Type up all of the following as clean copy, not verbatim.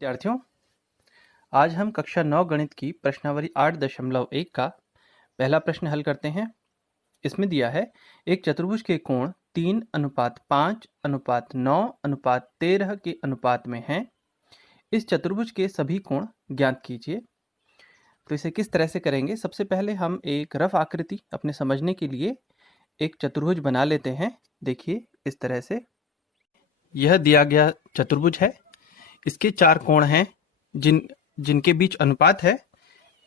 विद्यार्थियों, आज हम कक्षा 9 गणित की प्रश्नावली 8.1 का पहला प्रश्न हल करते हैं। इसमें दिया है एक चतुर्भुज के कोण 3:5:9:13 के अनुपात में हैं। इस चतुर्भुज के सभी कोण ज्ञात कीजिए। तो इसे किस तरह से करेंगे? सबसे पहले हम एक रफ आकृति अपने समझने के लिए एक चतुर्भुज बना लेते हैं। देखिए इस तरह से यह दिया गया चतुर्भुज है। इसके 4 कोण हैं जिनके बीच अनुपात है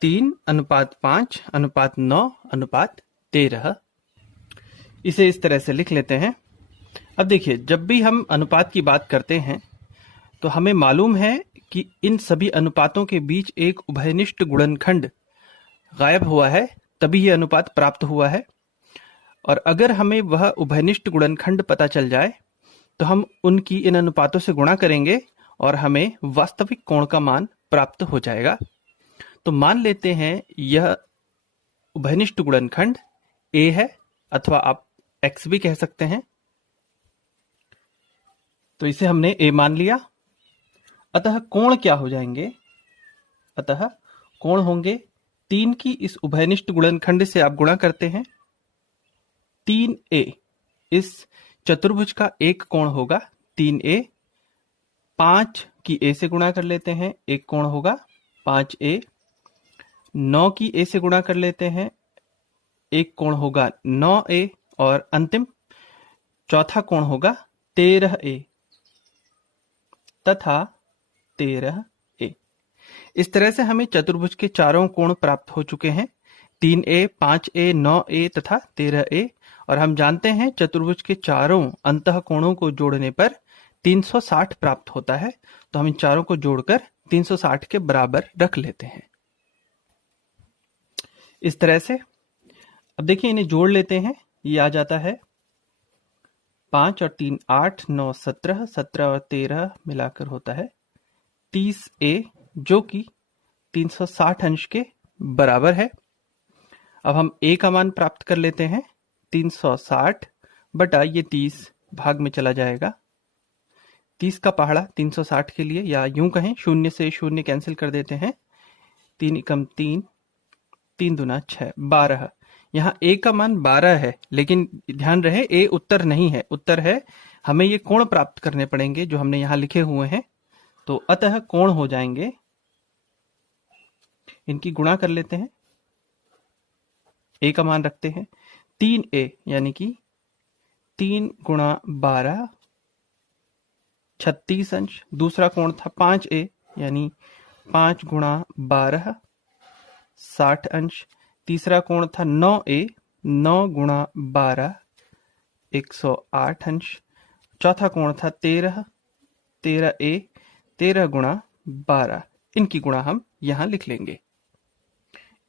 3:5:9:13। इसे इस तरह से लिख लेते हैं। अब देखिए, जब भी हम अनुपात की बात करते हैं तो हमें मालूम है कि इन सभी अनुपातों के बीच एक उभयनिष्ठ गुणनखंड गायब हुआ है, तभी यह अनुपात प्राप्त हुआ है। और अगर हमें वह उभयनिष्ठ गुणनखंड पता चल जाए तो हम उनकी इन अनुपातों से गुणा करेंगे और हमें वास्तविक कोण का मान प्राप्त हो जाएगा। तो मान लेते हैं यह उभयनिष्ठ गुणनखंड A है, अथवा आप X भी कह सकते हैं। तो इसे हमने A मान लिया। अतः कोण क्या हो जाएंगे? अतः कोण होंगे 3 की इस उभयनिष्ठ गुणनखंड से आप गुणा करते हैं 3A। इस चतुर्भुज का एक कोण होगा 3A। 5 की A से गुणा कर लेते हैं, एक कोण होगा 5A। 9 की A से गुणा कर लेते हैं, एक कोण होगा 9A। और अंतिम चौथा कोण होगा 13A तथा 13A। इस तरह से हमें चतुर्भुज के चारों कोण प्राप्त हो चुके हैं, 3A, 5A, 9A तथा 13A। और हम जानते हैं चतुर्भुज के चारों अंतः कोणों को जोड़ने पर 360 प्राप्त होता है। तो हम इन चारों को जोड़कर 360 के बराबर रख लेते हैं इस तरह से। अब देखिए, इन्हें जोड़ लेते हैं। ये आ जाता है 5 और 3 8, 9 17, 17 और 13 मिलाकर होता है 30A, जो कि 360 अंश के बराबर है। अब हम A का मान प्राप्त कर लेते हैं। 360 बटा ये 30 भाग में चला जाएगा। 30 का पहाड़ा 360 के लिए, या यूं कहें शून्य से शून्य कैंसिल कर देते हैं। 3 एकम 3, 3 दूना 6, 12। यहाँ A का मान 12 है, लेकिन ध्यान रहे A उत्तर नहीं है, उत्तर है हमें ये कोण प्राप्त करने पड़ेंगे जो हमने यहाँ लिखे हुए हैं। तो अतः कोण हो जाएंगे, इनकी गुणा कर लेते हैं। A का मान रखते हैं 3A, यानी कि 3 गुणा 12 36 अंश। दूसरा कोण था 5A, यानी 5 गुणा 12 60 अंश। तीसरा कोण था 9A, 9 गुणा 12 108 अंश। चौथा कोण था 13A, 13 गुणा 12। इनकी गुणा हम यहां लिख लेंगे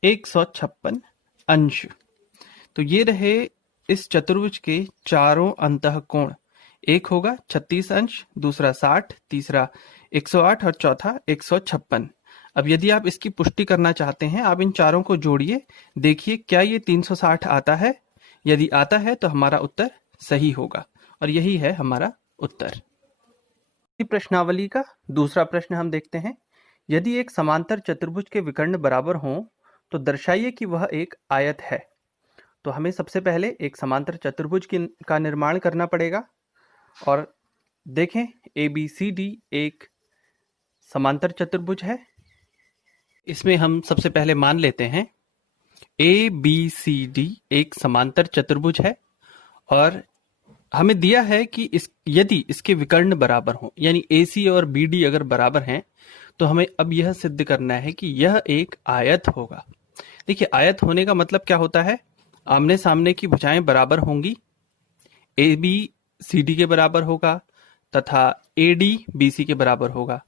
156 अंश। तो ये रहे इस चतुर्भुज के चारों अंतः कोण। एक होगा 36 अंश, दूसरा 60, तीसरा 108 और चौथा 156। अब यदि आप इसकी पुष्टि करना चाहते हैं, आप इन चारों को जोड़िए, देखिए क्या ये 360 आता है। यदि आता है तो हमारा उत्तर सही होगा, और यही है हमारा उत्तर। प्रश्नावली का दूसरा प्रश्न हम देखते हैं। यदि एक समांतर चतुर्भुज के विकर्ण बराबर हों तो दर्शाइए कि वह एक आयत है। तो हमें सबसे पहले एक समांतर चतुर्भुज का निर्माण करना पड़ेगा। और देखें, ABCD एक समांतर चतुर्भुज है। इसमें हम सबसे पहले मान लेते हैं ABCD एक समांतर चतुर्भुज है, और हमें दिया है कि यदि इसके विकर्ण बराबर हों, यानी AC और BD अगर बराबर हैं, तो हमें अब यह सिद्ध करना है कि यह एक आयत होगा। देखिए, आयत होने का मतलब क्या होता है? आमने सामने की भुजाएं बराबर होंगी। AB CD के बराबर होगा तथा AD BC के बराबर होगा।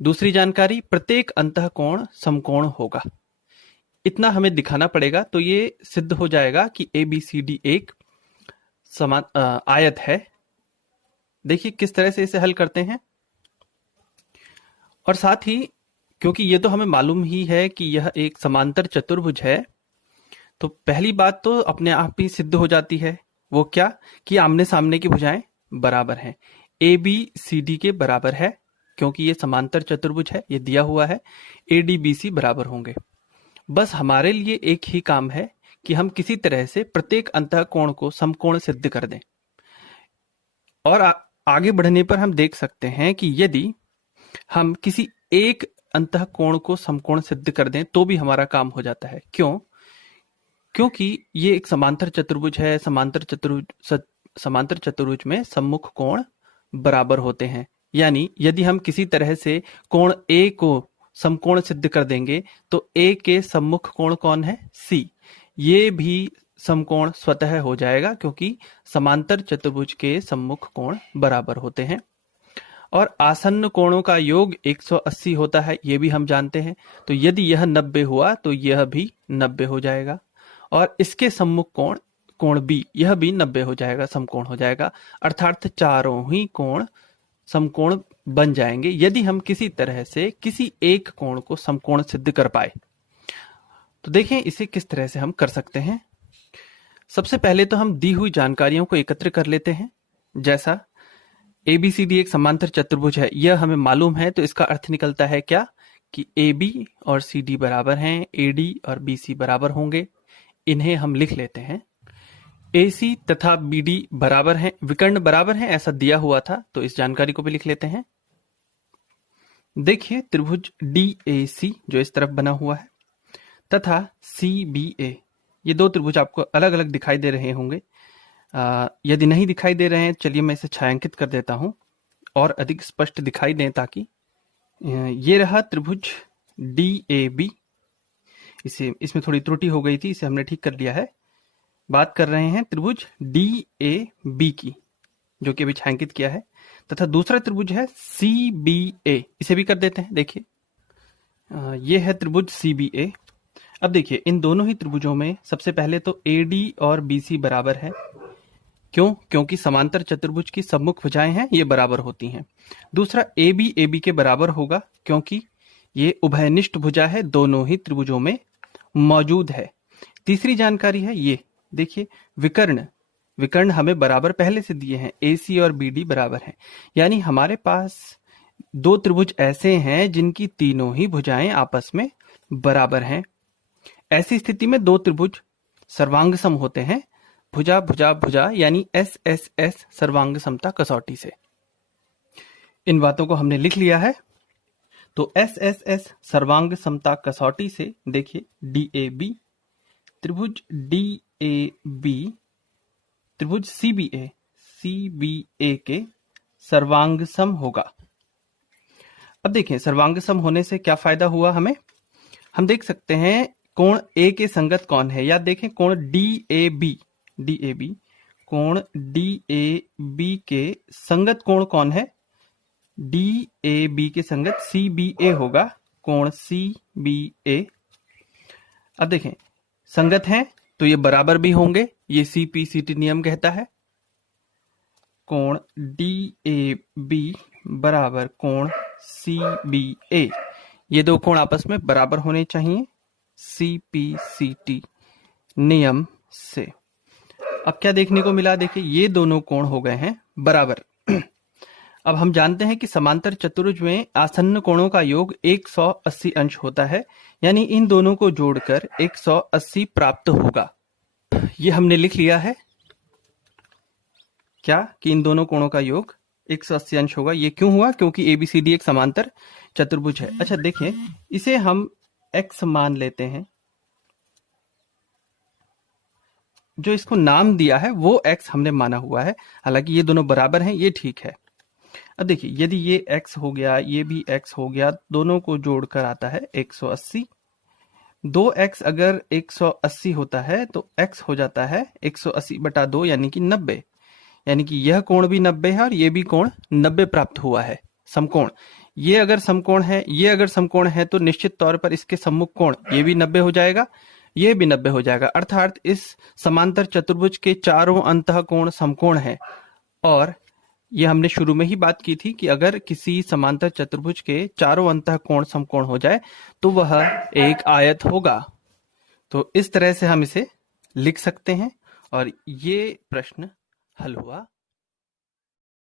दूसरी जानकारी, प्रत्येक अंतः कोण समकोण होगा। इतना हमें दिखाना पड़ेगा, तो ये सिद्ध हो जाएगा कि ABCD एक समान आयत है। देखिए किस तरह से इसे हल करते हैं। और साथ ही, क्योंकि ये तो हमें मालूम ही है कि यह एक समांतर चतुर्भुज है, तो पहली बात तो अपने आप ही सिद्ध हो जाती है। वो क्या? कि आमने सामने की भुजाएं बराबर हैं, ABCD के बराबर है। क्योंकि ये समांतर चतुर्भुज है, ये दिया हुआ है, ADBC बराबर होंगे। बस हमारे लिए एक ही काम है कि हम किसी तरह से प्रत्येक अंतःकोण को समकोण सिद्ध कर दें। और आगे बढ़ने पर हम देख सकते हैं कि यदि हम किसी एक अंतःकोण को समकोण सिद्ध कर दें तो भी हमारा काम हो जाता है। क्यों? क्योंकि ये एक समांतर चतुर्भुज है। समांतर चतुर्भुज में सम्मुख कोण बराबर होते हैं। यानी यदि हम किसी तरह से कोण A को समकोण सिद्ध कर देंगे तो A के सम्मुख कोण कौन है? C। ये भी समकोण स्वतः हो जाएगा क्योंकि समांतर चतुर्भुज के सम्मुख कोण बराबर होते हैं। और आसन्न कोणों का योग 180 होता है, ये भी हम जानते हैं। तो यदि यह 90 हुआ तो यह भी 90 हो जाएगा। और इसके सम्मुख कोण, कोण B, यह भी 90 हो जाएगा, समकोण हो जाएगा। अर्थात चारों ही कोण समकोण बन जाएंगे यदि हम किसी तरह से किसी एक कोण को समकोण सिद्ध कर पाए। तो देखें इसे किस तरह से हम कर सकते हैं। सबसे पहले तो हम दी हुई जानकारियों को एकत्र कर लेते हैं। जैसा ABCD एक समांतर चतुर्भुज है, यह हमें मालूम है, तो इसका अर्थ निकलता है क्या कि AB और CD बराबर हैं, AD और BC बराबर होंगे। इन्हें हम लिख लेते हैं। AC तथा BD बराबर हैं, विकर्ण बराबर हैं, ऐसा दिया हुआ था, तो इस जानकारी को भी लिख लेते हैं। देखिए त्रिभुज DAC जो इस तरफ बना हुआ है तथा CBA, ये दो त्रिभुज आपको अलग अलग दिखाई दे रहे होंगे। यदि नहीं दिखाई दे रहे हैं, चलिए मैं इसे छायांकित कर देता हूं और अधिक स्पष्ट दिखाई दें, ताकि ये रहा त्रिभुज DAB। इसमें थोड़ी त्रुटि हो गई थी, इसे हमने ठीक कर लिया है। बात कर रहे हैं त्रिभुज DAB की, जो कि अभी छायांकित किया है। तथा दूसरा त्रिभुज है CBA, इसे भी कर देते हैं। देखिए ये है त्रिभुज CBA। अब देखिए इन दोनों ही त्रिभुजों में सबसे पहले तो AD और BC बराबर है। क्यों? क्योंकि समांतर चतुर्भुज की सम्मुख भुजाएं हैं, ये बराबर होती हैं। दूसरा AB AB के बराबर होगा क्योंकि ये उभयनिष्ठ भुजा है, दोनों ही त्रिभुजों में मौजूद है। तीसरी जानकारी है ये, देखिए विकर्ण हमें बराबर पहले से दिए हैं, AC और BD बराबर हैं। यानी हमारे पास दो त्रिभुज ऐसे हैं जिनकी तीनों ही भुजाएं आपस में बराबर हैं। ऐसी स्थिति में दो त्रिभुज सर्वांग सम होते हैं, भुजा भुजा भुजा, यानी SSS सर्वांग समता कसौटी से। इन बातों को हमने लिख लिया है। तो SSS सर्वांग समता कसौटी से देखिए DAB, त्रिभुज DAB त्रिभुज CBA के सर्वांग सम होगा। अब देखें सर्वांग सम होने से क्या फायदा हुआ हमें। हम देख सकते हैं कोण A के संगत कौन है। याद देखें कोण DAB कोण DAB के संगत कोण कौन है? DAB के संगत CBA होगा, कोण CBA। अब देखें संगत हैं तो ये बराबर भी होंगे, ये CPCT नियम कहता है। कोण DAB बराबर कोण CBA, ये दो कोण आपस में बराबर होने चाहिए CPCT नियम से। अब क्या देखने को मिला, देखिए ये दोनों कोण हो गए हैं बराबर। अब हम जानते हैं कि समांतर चतुर्भुज में आसन्न कोणों का योग 180 अंश होता है, यानी इन दोनों को जोड़कर 180 प्राप्त होगा। ये हमने लिख लिया है क्या कि इन दोनों कोणों का योग 180 अंश होगा। ये क्यों हुआ? क्योंकि ABCD एक समांतर चतुर्भुज है। अच्छा देखिए इसे हम x मान लेते हैं, जो इसको नाम दिया है वो x हमने माना हुआ है, हालांकि ये दोनों बराबर हैं, ये ठीक है। अब देखिए यदि ये x हो गया, ये भी x हो गया, दोनों को जोड़कर आता है 180। 2x अगर 180 होता है तो x हो जाता है 180/2 यानी कि 90। यानी कि यह कोण भी 90 है और ये भी कोण 90 प्राप्त हुआ है, समकोण। ये अगर समकोण है, ये अगर समकोण है तो निश्चित तौर पर इसके सम्मुख कोण ये भी 90 हो जाएगा, ये भी 90 हो जाएगा। अर्थात इस समांतर चतुर्भुज के चारों अंतःकोण समकोण है। और ये हमने शुरू में ही बात की थी कि अगर किसी समांतर चतुर्भुज के चारों अंतःकोण समकोण हो जाए तो वह एक आयत होगा। तो इस तरह से हम इसे लिख सकते हैं और ये प्रश्न हल हुआ।